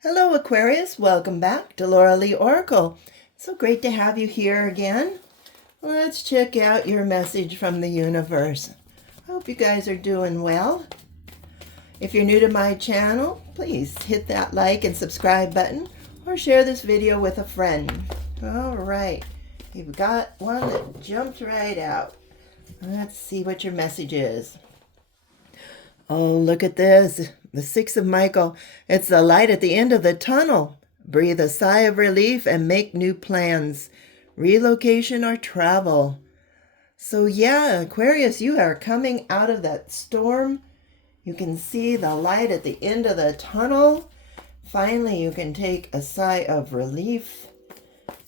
Hello, Aquarius. Welcome back to Laura Lee Oracle. So great to have you here again. Let's check out your message from the universe. I hope you guys are doing well. If you're new to my channel, please hit that like and subscribe button or share this video with a friend. All right, you've got one that jumped right out. Let's see what your message is. Oh, look at this. The Six of Michael. It's the light at the end of the tunnel. Breathe a sigh of relief and make new plans. Relocation or travel. So yeah, Aquarius, you are coming out of that storm. You can see the light at the end of the tunnel. Finally, you can take a sigh of relief.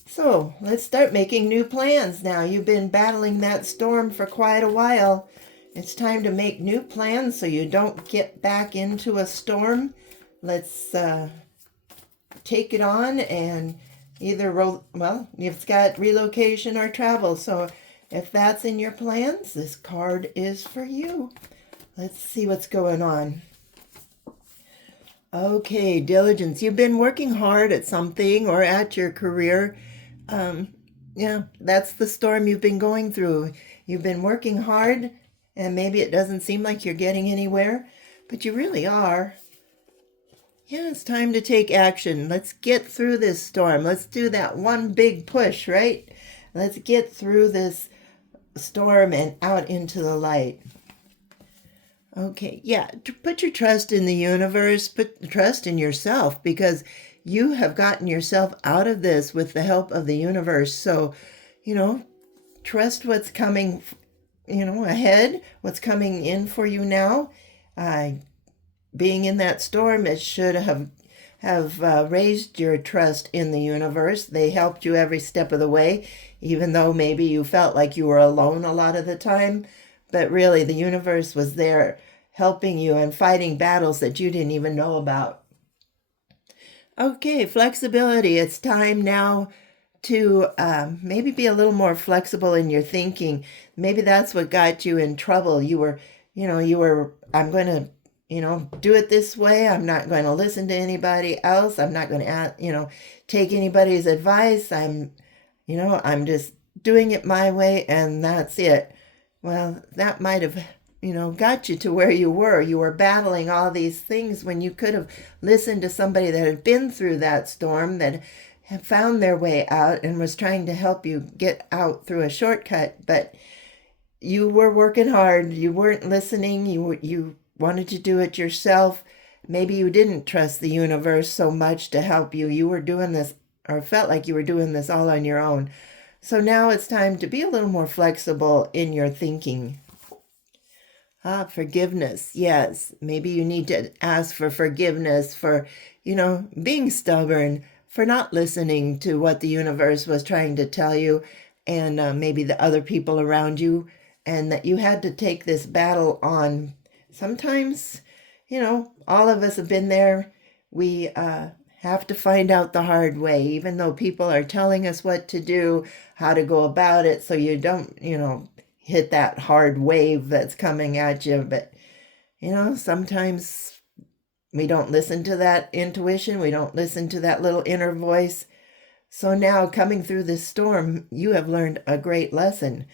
So let's start making new plans now. You've been battling that storm for quite a while. It's time to make new plans so you don't get back into a storm. Let's take it on and either it's got relocation or travel. So if that's in your plans, this card is for you. Let's see what's going on. Okay, diligence. You've been working hard at something or at your career. Yeah, that's the storm you've been going through. You've been working hard. And maybe it doesn't seem like you're getting anywhere, but you really are. Yeah, it's time to take action. Let's get through this storm. Let's do that one big push, right? Let's get through this storm and out into the light. Okay, yeah, put your trust in the universe, put trust in yourself, because you have gotten yourself out of this with the help of the universe. So, trust what's coming ahead, what's coming in for you now. Being in that storm, it should have raised your trust in the universe. They helped you every step of the way, even though maybe you felt like you were alone a lot of the time. But really, the universe was there helping you and fighting battles that you didn't even know about. Okay, flexibility. It's time now to maybe be a little more flexible in your thinking. Maybe that's what got you in trouble. You were, I'm going to, do it this way. I'm not going to listen to anybody else. I'm not going to, take anybody's advice. I'm just doing it my way and that's it. Well, that might have, got you to where you were. You were battling all these things when you could have listened to somebody that had been through that storm, that had found their way out and was trying to help you get out through a shortcut. But you were working hard. You weren't listening. You wanted to do it yourself. Maybe you didn't trust the universe so much to help you. You were doing this, or felt like you were doing this all on your own. So now it's time to be a little more flexible in your thinking. Forgiveness. Yes, maybe you need to ask for forgiveness for, being stubborn, for not listening to what the universe was trying to tell you, and maybe the other people around you, and that you had to take this battle on. Sometimes, all of us have been there. We have to find out the hard way, even though people are telling us what to do, how to go about it, so you don't, hit that hard wave that's coming at you. But, sometimes we don't listen to that intuition. We don't listen to that little inner voice. So now, coming through this storm, you have learned a great lesson.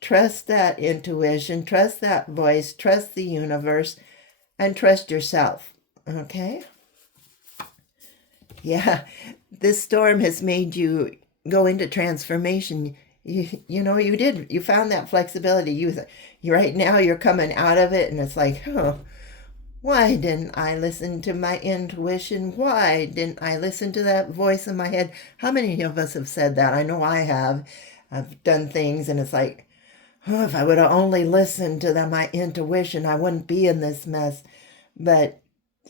Trust that intuition, trust that voice, trust the universe, and trust yourself. Okay? Yeah, this storm has made you go into transformation. You found that flexibility. You right now you're coming out of it, and it's like, why didn't I listen to my intuition? Why didn't I listen to that voice in my head? How many of us have said that? I know I have. I've done things, and it's like, if I would have only listened to my intuition, I wouldn't be in this mess. But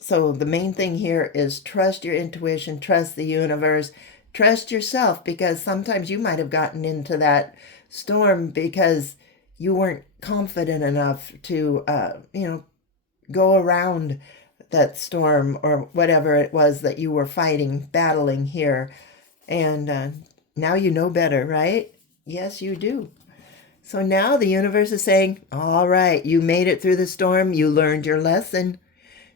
so the main thing here is trust your intuition, trust the universe, trust yourself, because sometimes you might have gotten into that storm because you weren't confident enough to, go around that storm or whatever it was that you were battling here. And now you know better, right? Yes, you do. So now the universe is saying, all right, you made it through the storm. You learned your lesson.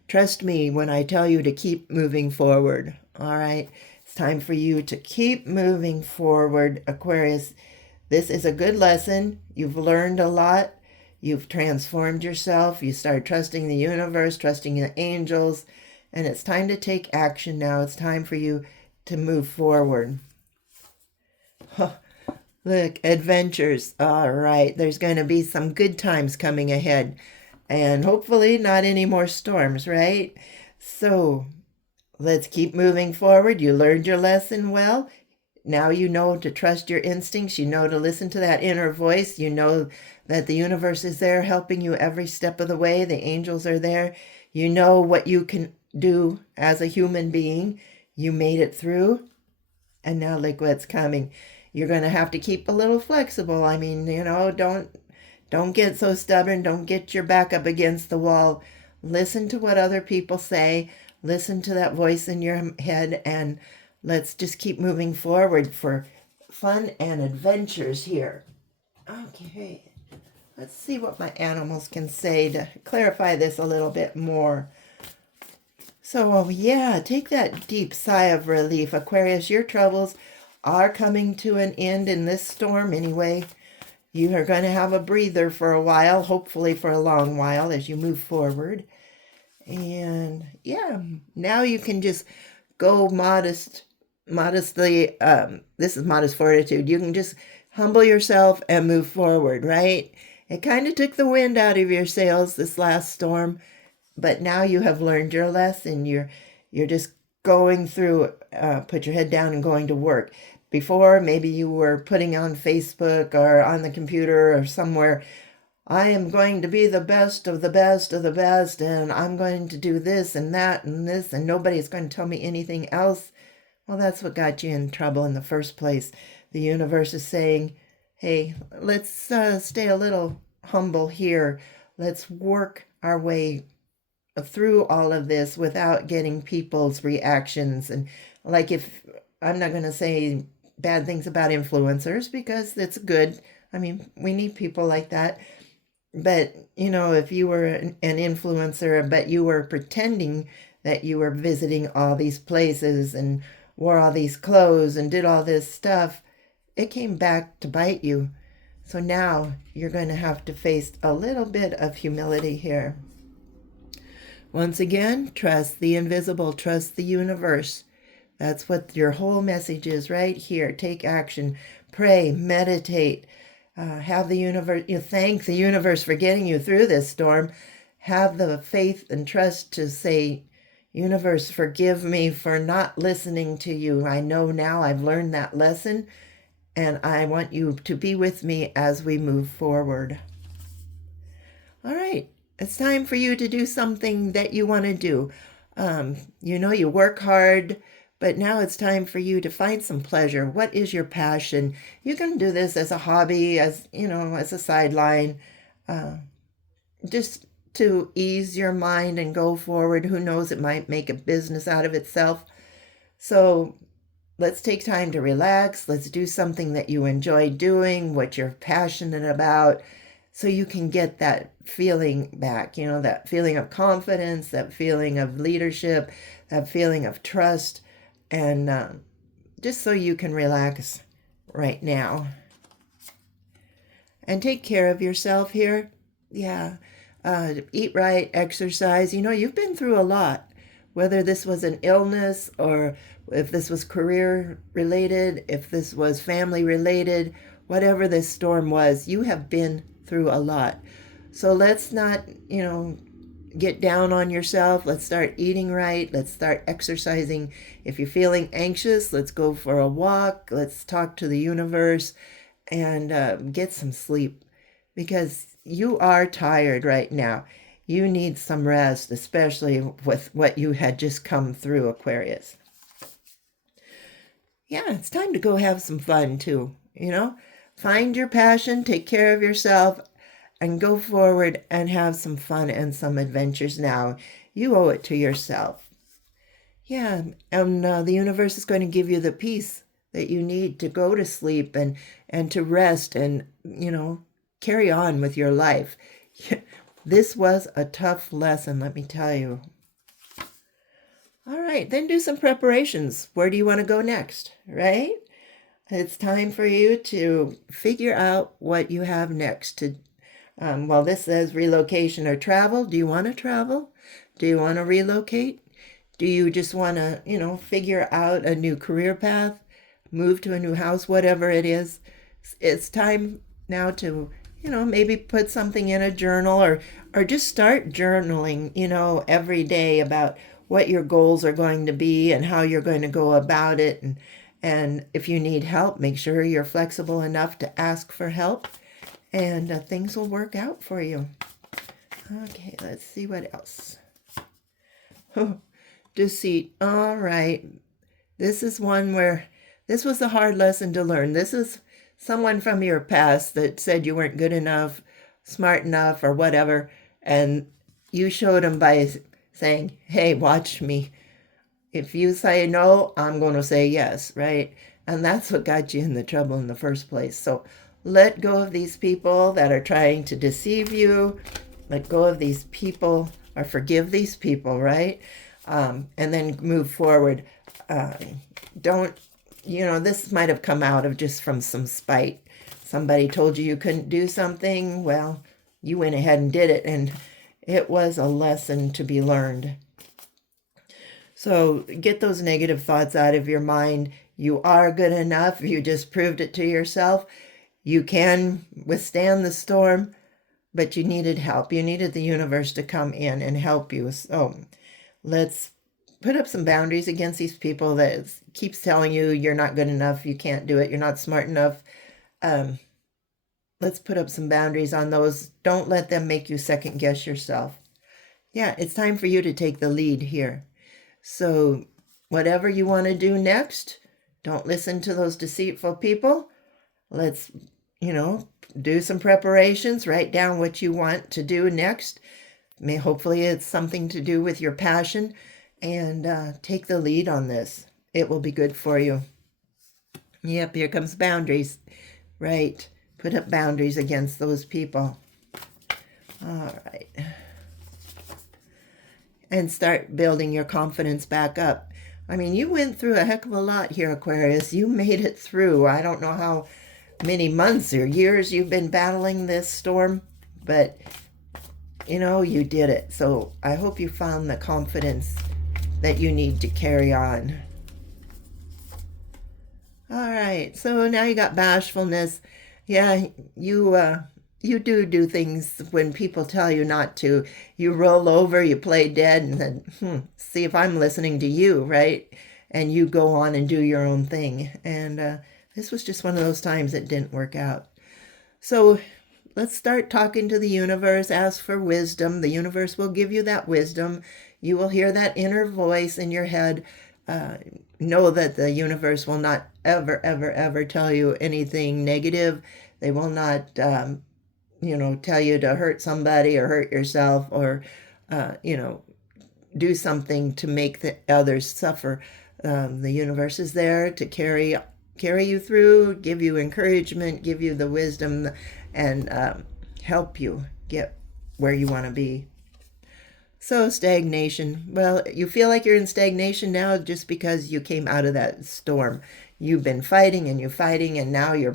Trust me when I tell you to keep moving forward. All right. It's time for you to keep moving forward, Aquarius. This is a good lesson. You've learned a lot. You've transformed yourself. You start trusting the universe, trusting the angels, and it's time to take action now. It's time for you to move forward. Huh. Look, adventures. All right, there's going to be some good times coming ahead, and hopefully not any more storms, right? So let's keep moving forward. You learned your lesson well. Now you know to trust your instincts. You know to listen to that inner voice. You know that the universe is there helping you every step of the way. The angels are there. You know what you can do as a human being. You made it through. And now look what's coming. You're going to have to keep a little flexible. I mean, don't get so stubborn. Don't get your back up against the wall. Listen to what other people say. Listen to that voice in your head, and let's just keep moving forward for fun and adventures here. Okay, let's see what my animals can say to clarify this a little bit more. So, yeah, take that deep sigh of relief. Aquarius, your troubles are coming to an end in this storm anyway. You are going to have a breather for a while, hopefully for a long while as you move forward. And yeah, now you can just go modestly. This is modest fortitude. You can just humble yourself and move forward, right? It kind of took the wind out of your sails this last storm, but now you have learned your lesson. You're just going through, put your head down and going to work. Before, maybe you were putting on Facebook or on the computer or somewhere, I am going to be the best of the best of the best, and I'm going to do this and that and this, and nobody's going to tell me anything else. Well, that's what got you in trouble in the first place. The universe is saying, hey, let's stay a little humble here. Let's work our way through all of this without getting people's reactions. And like, if I'm not going to say bad things about influencers because it's good. I mean, we need people like that. But, if you were an influencer, but you were pretending that you were visiting all these places and wore all these clothes and did all this stuff, it came back to bite you. So now you're going to have to face a little bit of humility here. Once again, trust the invisible, trust the universe. That's what your whole message is right here. Take action, pray, meditate. Have the universe, thank the universe for getting you through this storm. Have the faith and trust to say, universe, forgive me for not listening to you. I know now I've learned that lesson, and I want you to be with me as we move forward. All right, it's time for you to do something that you want to do. You work hard, but now it's time for you to find some pleasure. What is your passion? You can do this as a hobby, as a sideline, just to ease your mind and go forward. Who knows, it might make a business out of itself. So let's take time to relax. Let's do something that you enjoy doing, what you're passionate about, so you can get that feeling back, that feeling of confidence, that feeling of leadership, that feeling of trust. And just so you can relax right now. And take care of yourself here. Yeah. Eat right, exercise. You've been through a lot. Whether this was an illness or if this was career related, if this was family related, whatever this storm was, you have been through a lot. So let's not, get down on yourself. Let's start eating right. Let's start exercising. If you're feeling anxious, let's go for a walk. Let's talk to the universe and get some sleep, because you are tired right now. You need some rest, especially with what you had just come through, Aquarius. Yeah, it's time to go have some fun too, Find your passion, take care of yourself, and go forward and have some fun and some adventures now. You owe it to yourself. Yeah, and the universe is going to give you the peace that you need to go to sleep and to rest and, carry on with your life. This was a tough lesson, let me tell you. All right, then do some preparations. Where do you want to go next, right? It's time for you to figure out what you have next. Well, this says relocation or travel. Do you want to travel? Do you want to relocate? Do you just want to, figure out a new career path, move to a new house, whatever it is? It's time now to, maybe put something in a journal or just start journaling, every day about what your goals are going to be and how you're going to go about it. And if you need help, make sure you're flexible enough to ask for help, and things will work out for you. Okay, let's see what else. Deceit. All right. This is one where this was a hard lesson to learn. This is someone from your past that said you weren't good enough, smart enough, or whatever, and you showed them by saying, hey, watch me. If you say no, I'm going to say yes, right? And that's what got you in the trouble in the first place. So let go of these people that are trying to deceive you. Let go of these people, or forgive these people, right? And then move forward. This might have come out of just from some spite. Somebody told you couldn't do something. Well, you went ahead and did it, and it was a lesson to be learned. So get those negative thoughts out of your mind. You are good enough. You just proved it to yourself. You can withstand the storm, but you needed help. You needed the universe to come in and help you. So let's put up some boundaries against these people that keeps telling you you're not good enough, you can't do it, you're not smart enough. Let's put up some boundaries on those. Don't let them make you second guess yourself. Yeah, it's time for you to take the lead here. So whatever you want to do next, don't listen to those deceitful people. Let's, do some preparations, write down what you want to do next. Hopefully it's something to do with your passion, and take the lead on this. It will be good for you. Yep, here comes boundaries. Right. Put up boundaries against those people. All right. And start building your confidence back up. I mean, you went through a heck of a lot here, Aquarius. You made it through. I don't know how many months or years you've been battling this storm, but you did it. So I hope you found the confidence that you need to carry on. All right, so now you got bashfulness. Yeah, you do things when people tell you not to. You roll over, you play dead, and then see if I'm listening to you, right? And you go on and do your own thing. And this was just one of those times that didn't work out. So let's start talking to the universe. Ask for wisdom. The universe will give you that wisdom. You will hear that inner voice in your head. Know that the universe will not ever, ever, ever tell you anything negative. They will not, tell you to hurt somebody or hurt yourself or, do something to make the others suffer. The universe is there to carry you through, give you encouragement, give you the wisdom, and help you get where you want to be. So stagnation. Well, you feel like you're in stagnation now just because you came out of that storm. You've been fighting and now you're,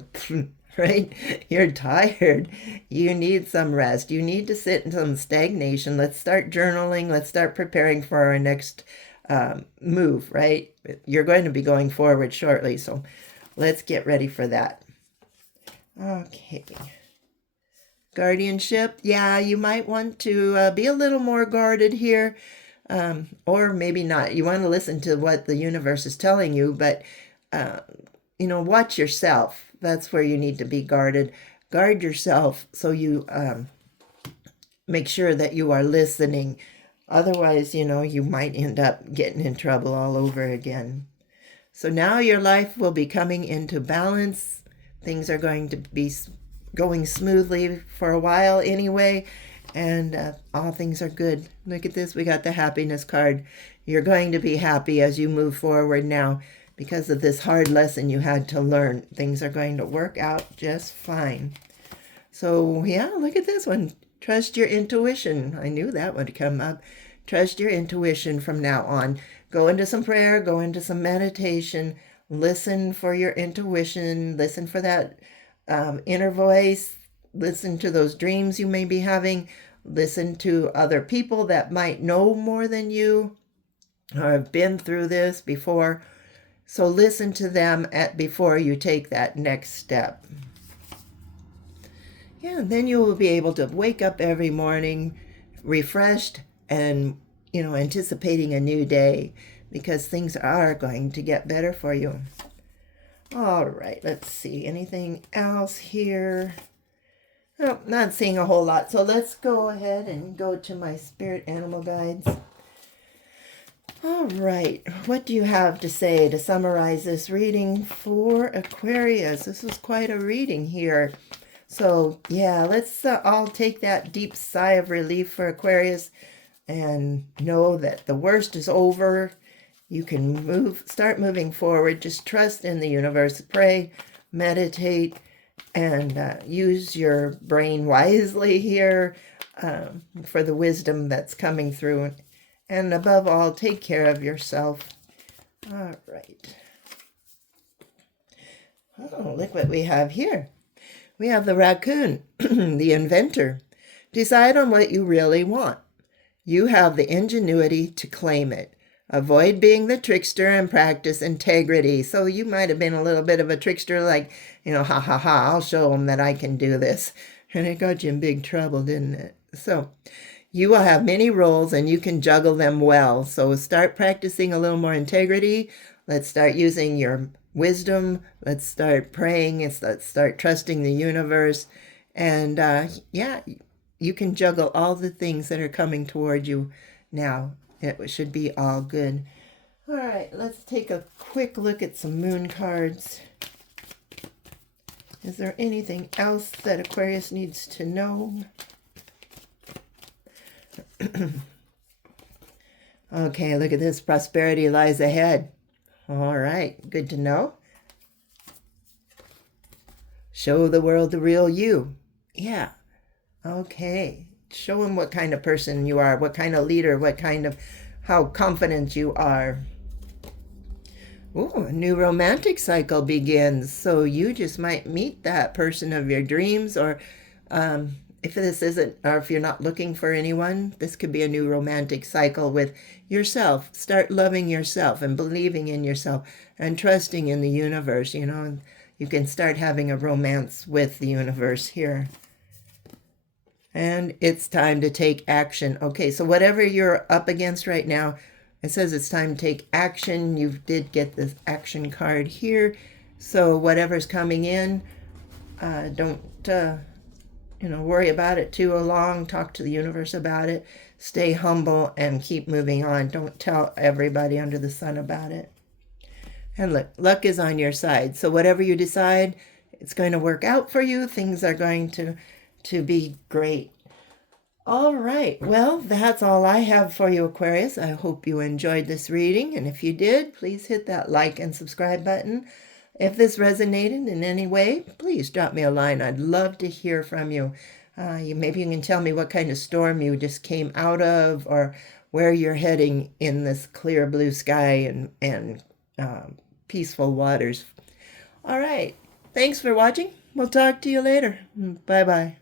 right? You're tired. You need some rest. You need to sit in some stagnation. Let's start journaling. Let's start preparing for our next move, right? You're going to be going forward shortly, so let's get ready for that. Okay. Guardianship. Yeah, you might want to be a little more guarded here, or maybe not. You want to listen to what the universe is telling you, but, watch yourself. That's where you need to be guarded. Guard yourself so you make sure that you are listening. Otherwise, you might end up getting in trouble all over again. So now your life will be coming into balance. Things are going to be going smoothly for a while anyway, and all things are good. Look at this. We got the happiness card. You're going to be happy as you move forward now because of this hard lesson you had to learn. Things are going to work out just fine. So yeah, look at this one. Trust your intuition. I knew that would come up. Trust your intuition from now on. go into some prayer, go into some meditation, listen for your intuition, listen for that inner voice, listen to those dreams you may be having, listen to other people that might know more than you or have been through this before. So listen to them before you take that next step. Yeah, and then you will be able to wake up every morning refreshed and, anticipating a new day, because things are going to get better for you. All right, let's see. Anything else here? Oh, not seeing a whole lot. So let's go ahead and go to my spirit animal guides. All right, what do you have to say to summarize this reading for Aquarius? This was quite a reading here. So yeah, let's all take that deep sigh of relief for Aquarius and know that the worst is over. You can start moving forward. Just trust in the universe. Pray, meditate, and use your brain wisely here for the wisdom that's coming through. And above all, take care of yourself. All right. Oh, look what we have here. We have the raccoon, the inventor. Decide on what you really want. You have the ingenuity to claim it. Avoid being the trickster and practice integrity. So you might have been a little bit of a trickster, like, ha ha ha, I'll show them that I can do this. And it got you in big trouble, didn't it? So you will have many roles and you can juggle them well. So start practicing a little more integrity. Let's start using your wisdom. Let's start praying. Let's start trusting the universe. And yeah, you can juggle all the things that are coming toward you now. It should be all good. All right, let's take a quick look at some moon cards. Is there anything else that Aquarius needs to know? Okay, look at this. Prosperity lies ahead. All right, good to know. Show the world the real you. Yeah. Okay. Show them what kind of person you are, what kind of leader, how confident you are. Ooh, a new romantic cycle begins. So you just might meet that person of your dreams, or if you're not looking for anyone, this could be a new romantic cycle with yourself. Start loving yourself and believing in yourself and trusting in the universe. You can start having a romance with the universe here. And it's time to take action. Okay, so whatever you're up against right now, it says it's time to take action. You did get this action card here. So whatever's coming in, don't worry about it too long. Talk to the universe about it. Stay humble and keep moving on. Don't tell everybody under the sun about it. And look, luck is on your side. So whatever you decide, it's going to work out for you. Things are going to be great. All right. Well, that's all I have for you, Aquarius. I hope you enjoyed this reading. And if you did, please hit that like and subscribe button. If this resonated in any way, please drop me a line. I'd love to hear from you. Maybe you can tell me what kind of storm you just came out of, or where you're heading in this clear blue sky and peaceful waters. All right. Thanks for watching. We'll talk to you later. Bye-bye.